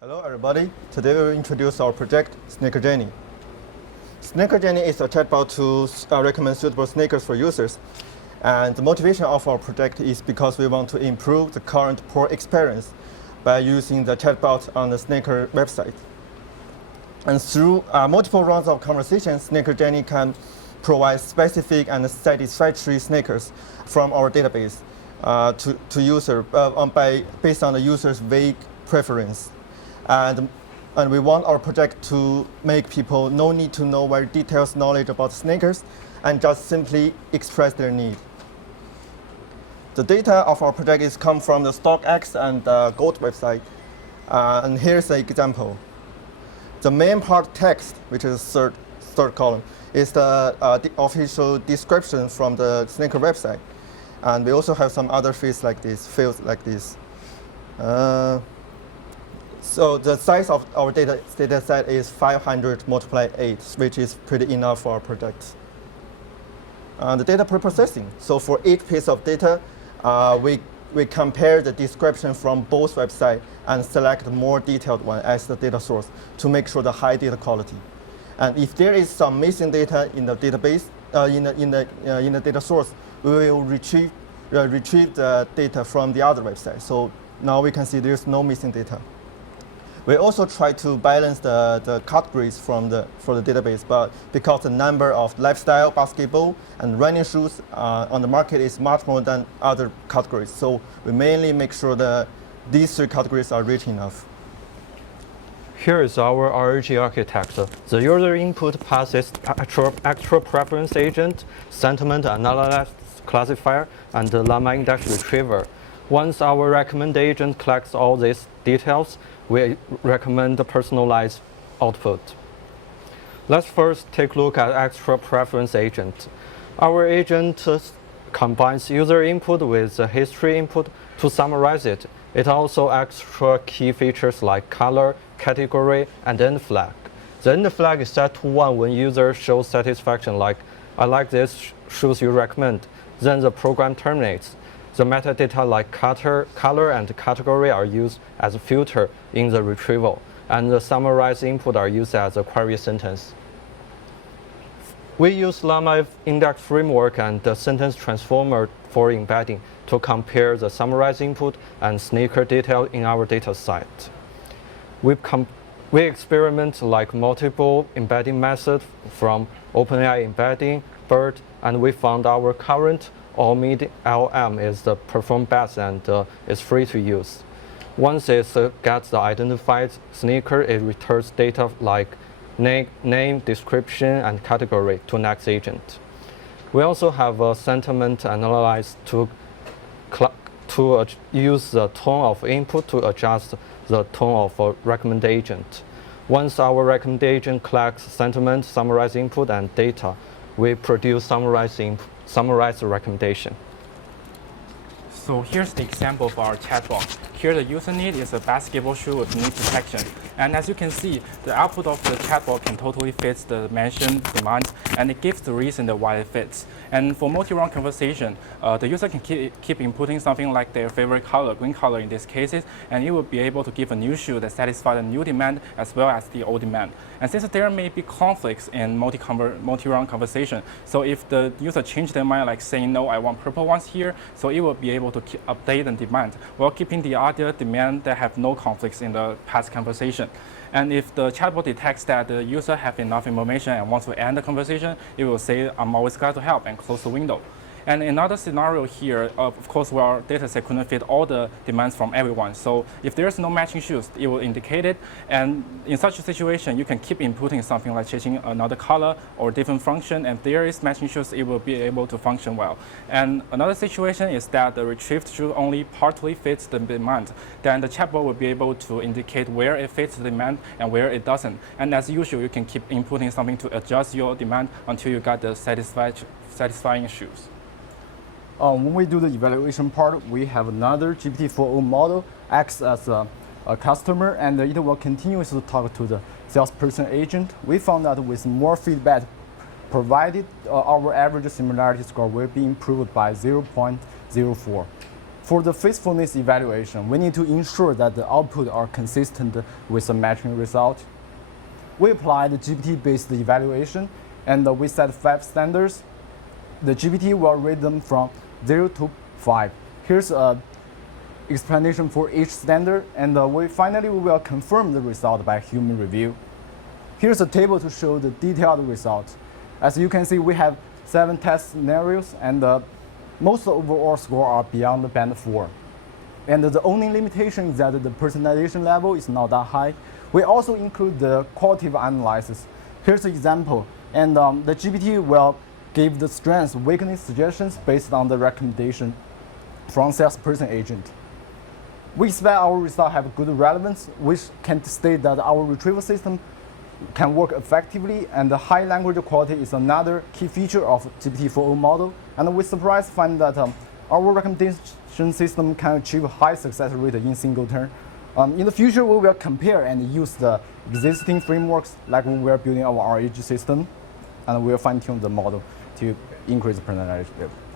Hello everybody, today we will introduce our project, SnkrGenie. SnkrGenie is a chatbot to recommend suitable sneakers for users. And the motivation of our project is because we want to improve the current poor experience by using the chatbot on the Snker website. And through multiple rounds of conversations, SnkrGenie can provide specific and satisfactory sneakers from our database to user based on the user's vague preference. And we want our project to make people no need to know very detailed knowledge about sneakers and just simply express their need. The data of our project is come from the StockX and Gold website. And here's an example. The main part text, which is third column, is the official description from the Snker website. And we also have some other fields like this. So the size of our data set is 500 multiplied 8, which is pretty enough for our project. The data preprocessing. So for each piece of data, we compare the description from both websites and select the more detailed one as the data source to make sure the high data quality. And if there is some missing data in the database, in the data source, we will retrieve the data from the other website. So now we can see there's no missing data. We also try to balance the categories for the database, but because the number of lifestyle, basketball, and running shoes on the market is much more than other categories, so we mainly make sure that these three categories are rich enough. Here is our RG architecture. The user input passes actual preference agent, sentiment analysis classifier, and the llama index retriever. Once our recommend agent collects all these details, we recommend the personalized output. Let's first take a look at extra preference agent. Our agent combines user input with the history input to summarize it. It also extra key features like color, category, and end flag. The end flag is set to 1 when user shows satisfaction, like, I like this shoes you recommend. Then the program terminates. The metadata like color and category are used as a filter in the retrieval, and the summarized input are used as a query sentence. We use llama index framework and the sentence transformer for embedding to compare the summarized input and sneaker detail in our data set. We experiment like multiple embedding methods from OpenAI embedding, BERT, and we found our current all-mid LM is the perform best and is free to use. Once it gets the identified sneaker, it returns data like name, description, and category to next agent. We also have a sentiment analysis to use the tone of input to adjust the tone of a recommend agent. Once our recommend agent collects sentiment, summarized input, and data, we produce summarized recommendation. So here's the example of our chatbot. Here the user need is a basketball shoe with knee protection. And as you can see, the output of the chatbot can totally fit the mentioned demand, and it gives the reason why it fits. And for multi-round conversation, the user can keep inputting something like their favorite color, green color in these cases, and it will be able to give a new shoe that satisfies the new demand as well as the old demand. And since there may be conflicts in multi-round conversation, so if the user change their mind, like saying, no, I want purple ones here, so it will be able to update the demand while keeping the other demand that have no conflicts in the past conversation. And if the chatbot detects that the user have enough information and wants to end the conversation, it will say, I'm always glad to help, and close the window. And another scenario here, of course, where our dataset couldn't fit all the demands from everyone. So if there's no matching shoes, it will indicate it. And in such a situation, you can keep inputting something like changing another color or different function. And if there is matching shoes, it will be able to function well. And another situation is that the retrieved shoe only partly fits the demand. Then the chatbot will be able to indicate where it fits the demand and where it doesn't. And as usual, you can keep inputting something to adjust your demand until you got the satisfying shoes. When we do the evaluation part, we have another GPT-4o model acts as a customer, and it will continuously talk to the salesperson agent. We found that with more feedback provided, our average similarity score will be improved by 0.04. For the faithfulness evaluation, we need to ensure that the output are consistent with the matching result. We applied the GPT-based evaluation, and we set 5 standards. The GPT will rate them from 0 to 5. Here's an explanation for each standard, and finally we will confirm the result by human review. Here's a table to show the detailed results. As you can see, we have 7 test scenarios, and most overall score are beyond the band 4. And the only limitation is that the personalization level is not that high. We also include the qualitative analysis. Here's an example, and the GPT will give the strengths, weakness suggestions based on the recommendation from salesperson agent. We expect our result have good relevance, which can state that our retrieval system can work effectively, and the high language quality is another key feature of GPT-4o model. And we surprised to find that our recommendation system can achieve high success rate in single turn. In the future, we will compare and use the existing frameworks like when we are building our RAG system, and we will fine-tune the model to increase the personalization level.